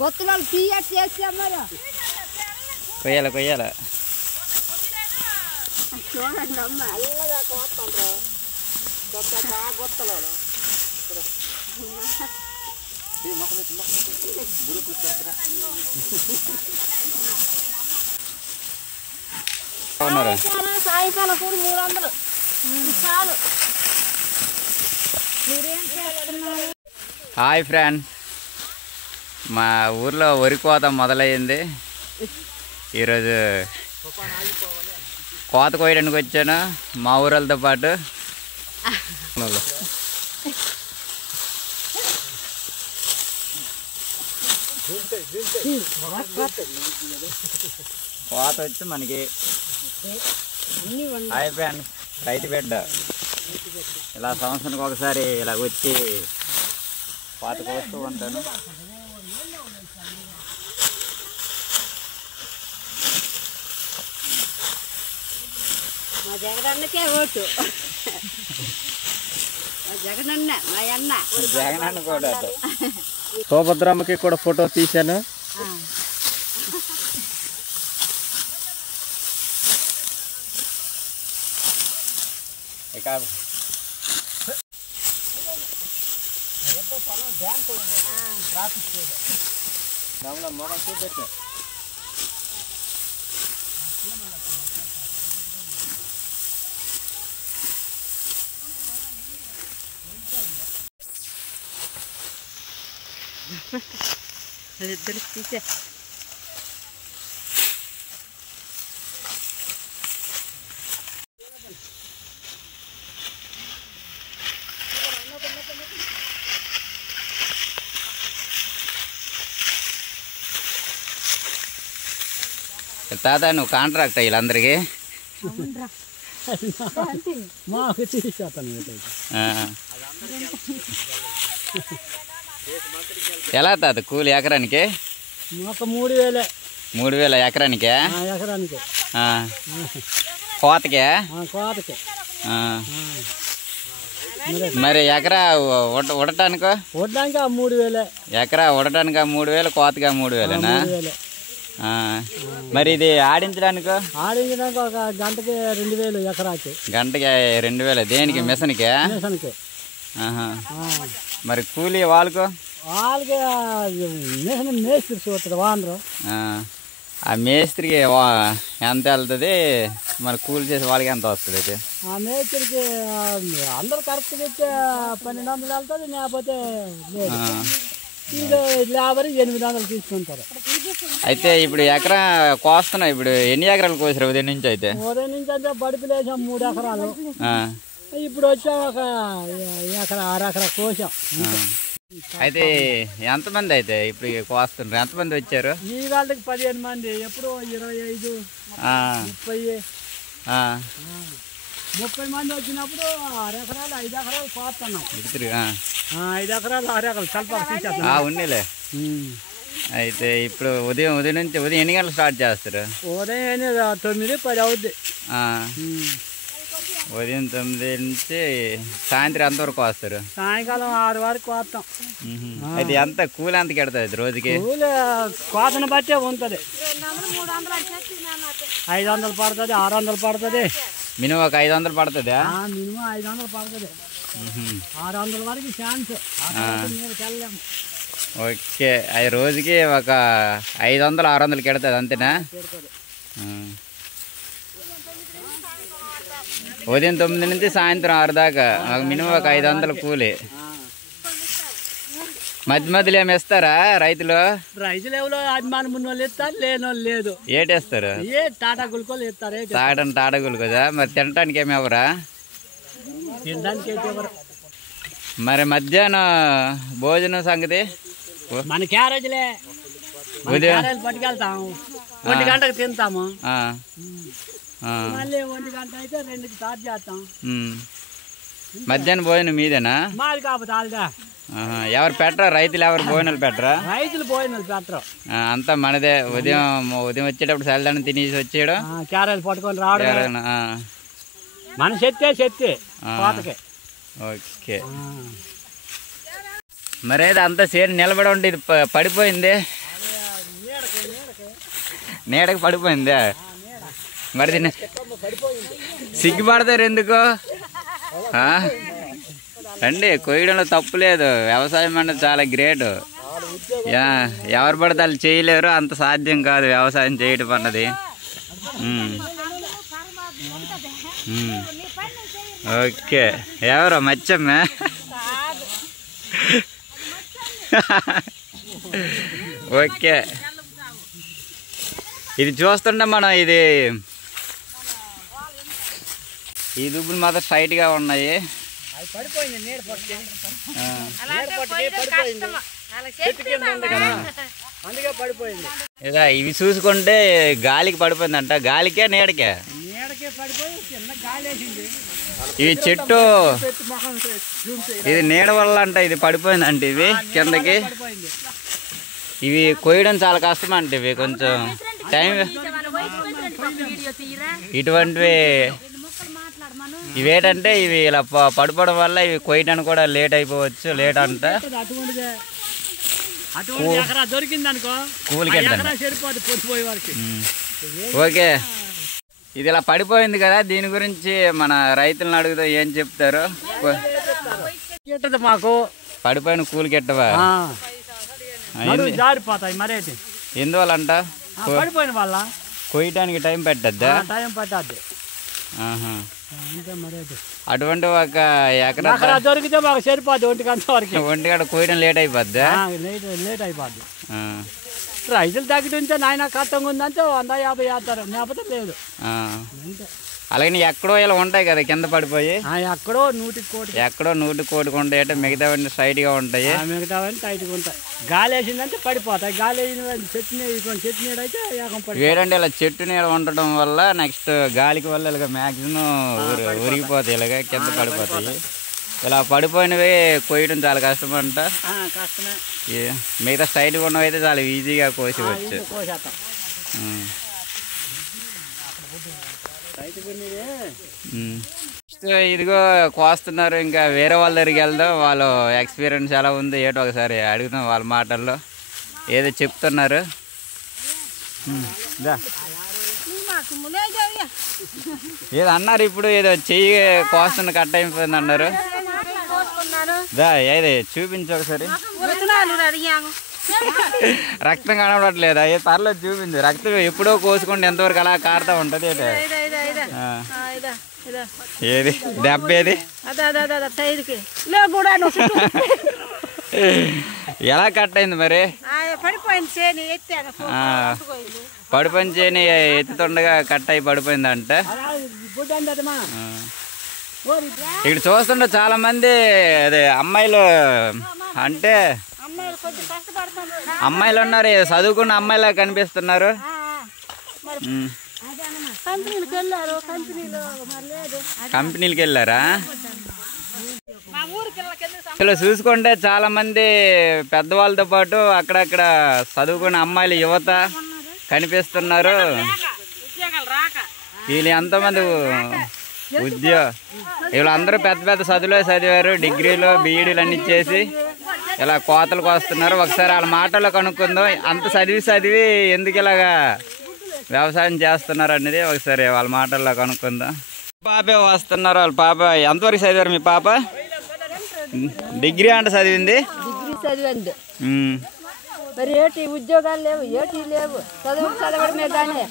గొత్తలు తీయట్ చేస్తామరా కొయ్యాల కొయ్యాల చూడండి అమ్మ అల్లగా కోస్తాండ్రా గొత్తలు సాయంకాలం కూడా 300 చాలు. హాయ్ ఫ్రెండ్, మా ఊర్లో వరి కోత మొదలయ్యింది. ఈరోజు కోత కోయడానికి వచ్చాను మా ఊరలతో పాటు. కోత వచ్చి మనకి హాయ్ ఫ్రెండ్, రైతు బిడ్డ ఇలా సంవత్సరానికి ఒకసారి ఇలా వచ్చి కోత కోస్తూ ఉంటాను. మా జగనన్నకే ఓటు. జగనన్న మా అన్న జగనన్న కూడా. సోభద్రమ్మకి కూడా ఫోటో తీశాను. ఇక మొగం చూపెట్టు. ఇద్దరు తీసే తాత, నువ్వు కాంట్రాక్ట్ వీళ్ళందరికీ? ఎలా తాత కూలి ఎకరానికి? 3000. 3000 ఎకరానికే? ఎకరానికి. కోతకే? కోతకే. మరి ఎకరా ఉడటానికో? ఉడటానికి 3000. ఎకరా ఉడటానికి 3000, కోతగా 3000. మరి ఇది ఆడించడానికో? ఆడించడానికి ఒక గంటకి 2000 ఎకరాకి. గంటకి 2000. దేనికి? మిషన్కే? మిషన్కి. మరి కూలి వాళ్ళకు? వాళ్ళకి మిషన్ మేస్త్రి చూస్తుంది వానరు. ఆ మేస్త్రికి ఎంత వెళ్తుంది, మరి కూలి చేసే వాళ్ళకి ఎంత వస్తుంది? అయితే ఆ మేస్త్రికి అందరు కరెక్ట్గా ఇస్తే 1200 వెళ్తుంది, లేకపోతే లేబర్ 800 తీసుకుంటారు. అయితే ఇప్పుడు ఎకరా కోస్తున్నా. ఇప్పుడు ఎన్ని ఎకరాలు కోసారు ఉదయం నుంచి? అయితే ఉదయం నుంచి అంటే బడిపిలు వేసాం 3 ఎకరాలు. ఇప్పుడు వచ్చాం ఒక ఎకరా 6 ఎకరా కోసాం. అయితే ఎంతమంది అయితే ఇప్పుడు కోస్తున్నారు? ఎంతమంది వచ్చారు? ఈ వాళ్ళకి 15 మంది. ఎప్పుడు 25, 30 మంది వచ్చినప్పుడు 6 ఎకరాలు 5 ఎకరాలు కోస్తున్నాం. 5 ఎకరాలు 6 ఎకరాలు కలప ఉండేలే. అయితే ఇప్పుడు ఉదయం నుంచి ఉదయం ఎన్ని గంటలు స్టార్ట్ చేస్తారు? ఉదయం 9, 10 అవుద్ది. ఉదయం 9 నుంచి సాయంత్రం ఎంతవరకు వస్తారు? సాయంకాలం 6 వరకు కోస్తాం. అయితే ఎంత కూలి ఎంత కెడతాది రోజుకి? కూలి కోతను బట్టే ఉంటుంది. 500 పడుతుంది, 600 పడుతుంది. మినిమం ఒక 500 పడుతుందా? మినిమం 500 పడుతుంది. 600 వరకు ఛాన్స్. ఓకే, అది రోజుకి ఒక 500, 600 కెడతాది అంతేనా? ఉదయం 9 నుంచి సాయంత్రం 6 దాకా మినిమం ఒక 500 కూలి. మధ్యలో ఏమి ఇస్తారా రైతులు? రైతులు ఎవరో అభిమానం ఉన్న వాళ్ళు ఇస్తారు, లేని వాళ్ళు లేదు. ఏటేస్తారు? టాటా గుల్కోలు ఇస్తారు. తాగడానికి టాటా గుల్ కదా. మరి తినడానికి ఏమి ఎవరా? తినడానికి అయితే ఎవరు. మరి మధ్యాహ్నం భోజనం సంగతి? మన క్యారేజ్లే ఉదయం పట్టుకెళ్తాము. 1 గంటకు తింటాము. మళ్ళీ 1 గంట అయితే 2కి స్టార్ట్ చేస్తాం. మధ్యాహ్నం భోజనం మీదేనా? మాది కాకపోతే వాళ్ళదా. ఎవరు పెట్టరా? రైతులు ఎవరు భోజనాలు పెట్టరా? రైతులు భోజనాలు పెట్టరు, అంతా మనదే. ఉదయం వచ్చేటప్పుడు చల్లదనం తినేసి వచ్చేయడం, క్యారెలు పట్టుకొని రావడం. మన చెత్తే కోతకే. ఓకే, మరేది అంతా సేరు నిలబడి ఉండి ఇది పడిపోయింది. నీడకి పడిపోయిందా? మరి దీన్ని సిగ్గుపడతారు ఎందుకు? రండి, కొయ్యడంలో తప్పు లేదు. వ్యవసాయం అనేది చాలా గ్రేట్. ఎవరు పడితే వాళ్ళు చేయలేరు, అంత సాధ్యం కాదు వ్యవసాయం చేయడం అన్నది. ఓకే, ఎవరో మచ్చమ్మే. ఓకే, ఇది చూస్తుంటే మనం ఈ దుబ్బులు మాత్రం స్ట్రైట్గా ఉన్నాయి. ఇదా ఇవి చూసుకుంటే గాలికి పడిపోయిందంట. గాలికే నీడకే? ఇవి చెట్టు ఇది నీడ వల్ల అంట ఇది పడిపోయిందంట. ఇవి కిందకి ఇవి కొయ్యడం చాలా కష్టం అంట. ఇవి కొంచెం టైం ఇటువంటివి ఇవేటంటే ఇవి ఇలా పడిపోవడం వల్ల ఇవి కొయ్యడానికి కూడా లేట్ అయిపోవచ్చు. లేట్ అంట కూలికి. ఓకే, ఇది ఇలా పడిపోయింది కదా, దీని గురించి మన రైతులను అడుగుతా ఏం చెప్తారు? మాకు పడిపోయిన కూలి కెట్టవా? జారిపోతాయి మరేటి. ఎందువల్ల అంట? పడిపోయిన వాళ్ళ కొయ్యడానికి టైం పెట్టద్దా? టైం పట్టద్దు. అటువంటి ఒక ఎకరా దొరికితే మాకు సరిపోద్ది. ఒంటికాడ కొయ్యడం లేట్ అయిపోద్దా? లేట్ అయిపోద్ది. రైతులు తగ్గితే నాయన కష్టంగా ఉందంటే 150 వేస్తారు, లేకపోతే లేదు. అలాగే ఎక్కడో ఇలా ఉంటాయి కదా కింద పడిపోయి, ఎక్కడో 100 కోటి ఉంటాయి. అంటే మిగతావన్నీ స్ట్రైట్గా ఉంటాయి, మిగతావన్నీ టైట్గా ఉంటాయి. గాలి వేసిందంటే పడిపోతాయి. గాలి వేసిన చెట్టు నీడ అయితే వేడంటే ఇలా చెట్టు నీడ ఉండటం వల్ల నెక్స్ట్ గాలికి వల్ల ఇలాగ మ్యాక్సిమం ఉరిగిపోతాయి, ఇలాగ కింద పడిపోతాయి. ఇలా పడిపోయినవి కొయ్యడం చాలా కష్టం అంట. మిగతా స్ట్రైట్గా ఉన్నవి అయితే చాలా ఈజీగా కోసేవచ్చు. ఇదిగో కోస్తున్నారు. ఇంకా వేరే వాళ్ళ దగ్గరికి వెళ్దాం, వాళ్ళు ఎక్స్పీరియన్స్ ఎలా ఉంది ఏటో ఒకసారి అడుగుతాం. వాళ్ళ మాటల్లో ఏదో చెప్తున్నారు. ఏదో అన్నారు ఇప్పుడు, ఏదో చెయ్యి కోస్తున్న కట్ అయిపోయింది అన్నారు. ఏది చూపించు ఒకసారి. రక్తం కనబడట్లేదా? ఏ పర్లేదు చూపించు. రక్తం ఎప్పుడో కోసుకుంటే ఎంతవరకు అలా కారుతా ఉంటుంది. ఏది దెబ్బ? ఏది ఎలా కట్ అయింది మరి? పడిపోయిన చేని ఎత్తుతుండగా కట్ అయి పడిపోయిందంట. ఇక్కడ చూస్తుంటే చాలా మంది అదే అమ్మాయిలు, అంటే అమ్మాయిలు ఉన్నారు, చదువుకున్న అమ్మాయిలా కనిపిస్తున్నారు. కంపెనీలకి వెళ్ళారా? ఇలా చూసుకుంటే చాలా మంది పెద్దవాళ్ళతో పాటు అక్కడక్కడ చదువుకున్న అమ్మాయిలు, యువత కనిపిస్తున్నారు. వీళ్ళు ఎంతోమంది వీళ్ళందరూ పెద్ద పెద్ద చదువులే చదివారు, డిగ్రీలు బీఈడీలు అన్ని చేసి ఇలా కోతలకు వస్తున్నారు. ఒకసారి వాళ్ళ మాటల్లో కనుక్కుందాం. అంత చదివి ఎందుకు ఇలాగా వ్యవసాయం చేస్తున్నారు అనేది ఒకసారి వాళ్ళ మాటల్లో కనుక్కుందాం. పాపే వస్తున్నారు. వాళ్ళ పాప ఎంతవరకు చదివారు? మీ పాప డిగ్రీ అంటే చదివింది? మరి ఏటి ఉద్యోగాలు లేవు, ఏటి లేవు. చదవడమే కానీ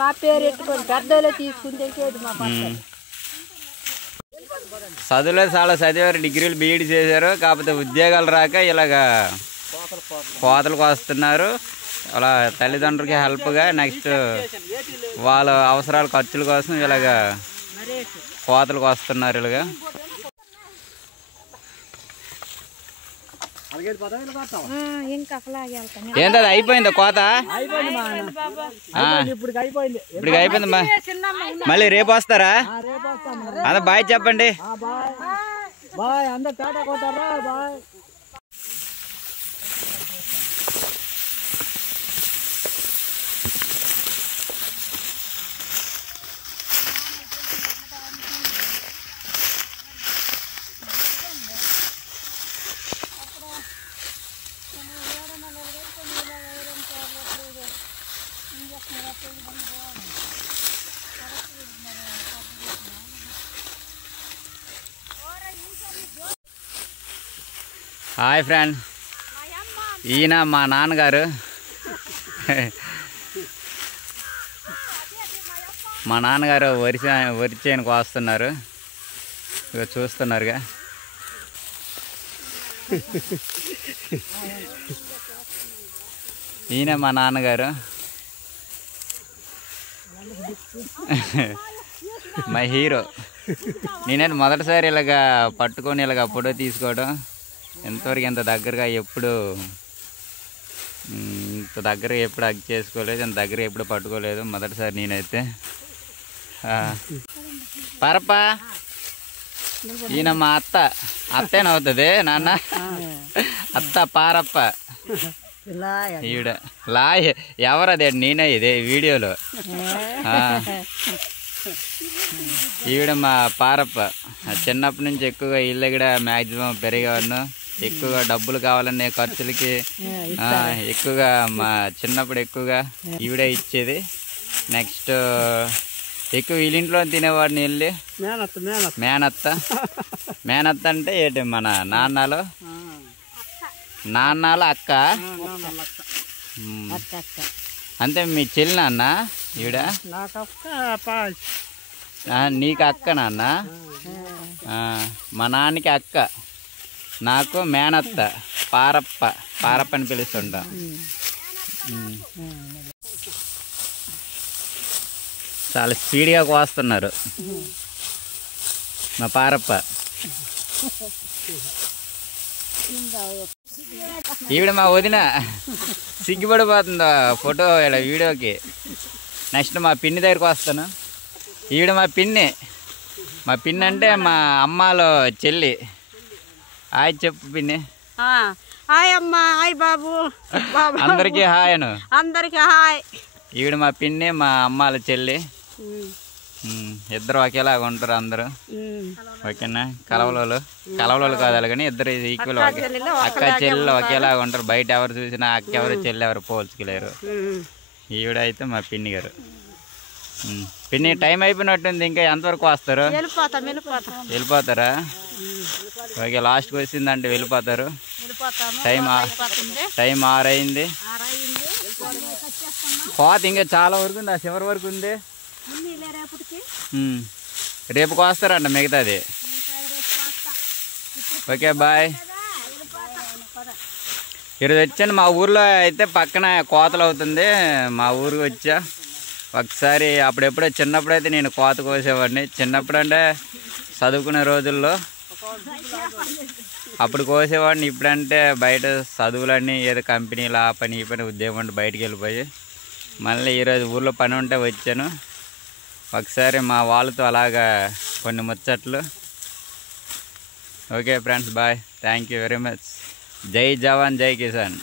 మా పేరు ఎట్టుకొని పెద్దలే తీసుకుంటే చదువులే చాలా చదివారు, డిగ్రీలు బీఈడీ చేశారు. కాకపోతే ఉద్యోగాలు రాక ఇలాగా కోతలకు వస్తున్నారు. అలా తల్లిదండ్రులకి హెల్ప్గా నెక్స్ట్ వాళ్ళ అవసరాల ఖర్చుల కోసం ఇలాగా కోతలకు వస్తున్నారు. ఇలాగా ఏంటది అయిపోయిందా కోత? ఇప్పుడు అయిపోయింది. మళ్ళీ రేపు వస్తారా? అదే బాయ్ చెప్పండి. హాయ్ ఫ్రెండ్, ఈయన మా నాన్నగారు. మా నాన్నగారు వరి చేను కోస్తున్నారు, ఇక చూస్తున్నారుగా. ఈయన మా నాన్నగారు, మా హీరో. నేనైతే మొదటిసారి ఇలాగా పట్టుకొని ఇలాగ ఫోటో తీసుకోవడం, ఎంతవరకు ఇంత దగ్గరగా ఎప్పుడు హగ్ చేసుకోలేదు, ఇంత దగ్గర ఎప్పుడు పట్టుకోలేదు, మొదటిసారి నేనైతే. పరప, ఈయన మా అత్తేనవుతుంది నాన్న, అత్త పారప్ప. ఈవిడ లాయ్ ఎవరదే? నేనే ఇదే వీడియోలో. ఈవిడ మా పారప్ప. చిన్నప్పటి నుంచి ఎక్కువగా ఇల్లు కూడా మ్యాక్సిమం పెరిగేవాడిను. ఎక్కువగా డబ్బులు కావాలనే ఖర్చులకి ఎక్కువగా మా చిన్నప్పుడు ఎక్కువగా ఈవిడే ఇచ్చేది. నెక్స్ట్ ఎక్కువ వీళ్ళింట్లో తినేవాడిని వెళ్ళి. మేనత్త అంటే ఏంటి? మన నాన్నలో అక్క అంతే. మీ చెల్లి నాన్న ఈవిడ? నీకు అక్క నాన్న? మా నాన్నకి అక్క, నాకు మేనత్త. పారప్ప అని పిలుస్తుంటాం. చాలా స్పీడ్గా కోస్తున్నారు మా పారప్ప. ఈవిడ మా వదిన, సిగ్గుపడిపోతుందా ఫోటో ఇలా వీడియోకి. నెక్స్ట్ మా పిన్ని దగ్గరికి వస్తాను. ఈవిడ మా పిన్ని. మా పిన్ని అంటే మా అమ్మాలో చెల్లి. హాయ్ చెప్పు పిన్ని. హాయ్ అమ్మా, హాయ్ బాబు. అందరికీ హాయ్ అను. అందరికి హాయ్. ఈవిడ మా పిన్ని, మా అమ్మాల చెల్లి. ఇద్దరు ఒకేలాగా ఉంటారు అందరూ, ఓకేనా? కలవలోలు కాదు కానీ ఇద్దరు ఈక్వల్. అక్క చెల్లెలు ఒకేలాగా ఉంటారు. బయట ఎవరు చూసినా అక్క ఎవరు చెల్లి ఎవరు పోల్చుకోలేరు. ఈవిడ అయితే మా పిన్ని గారు. పిన్ని టైం అయిపోయినట్టుంది, ఇంకా ఎంతవరకు వస్తారు? వెళ్ళిపోతారా? ఓకే, లాస్ట్కి వచ్చిందంటే వెళ్ళిపోతారు. టైం 6 అయింది. కోత ఇంకా చాలా వరకు ఉంది, ఆ చివరి వరకు ఉంది. రేపు కోస్తారంట మిగతాది. Okay bye. ఈరోజు వచ్చాను. మా ఊర్లో అయితే పక్కన కోతలు అవుతుంది. మా ఊరికి వచ్చా ఒకసారి. అప్పుడెప్పుడో చిన్నప్పుడైతే నేను కోత కోసేవాడిని. చిన్నప్పుడు అంటే చదువుకునే రోజుల్లో అప్పుడు కోసేవాడిని. ఇప్పుడంటే బయట చదువులన్నీ ఏదో కంపెనీలు ఆ పని ఈ పని ఉద్యోగం అంటే బయటికి వెళ్ళిపోయి మళ్ళీ ఈరోజు ఊర్లో పని ఉంటే వచ్చాను. ఒకసారి మా వాళ్ళతో అలాగా కొన్ని ముచ్చట్లు. Okay friends, bye. Thank you very much. జై జవాన్ జై కిసాన్.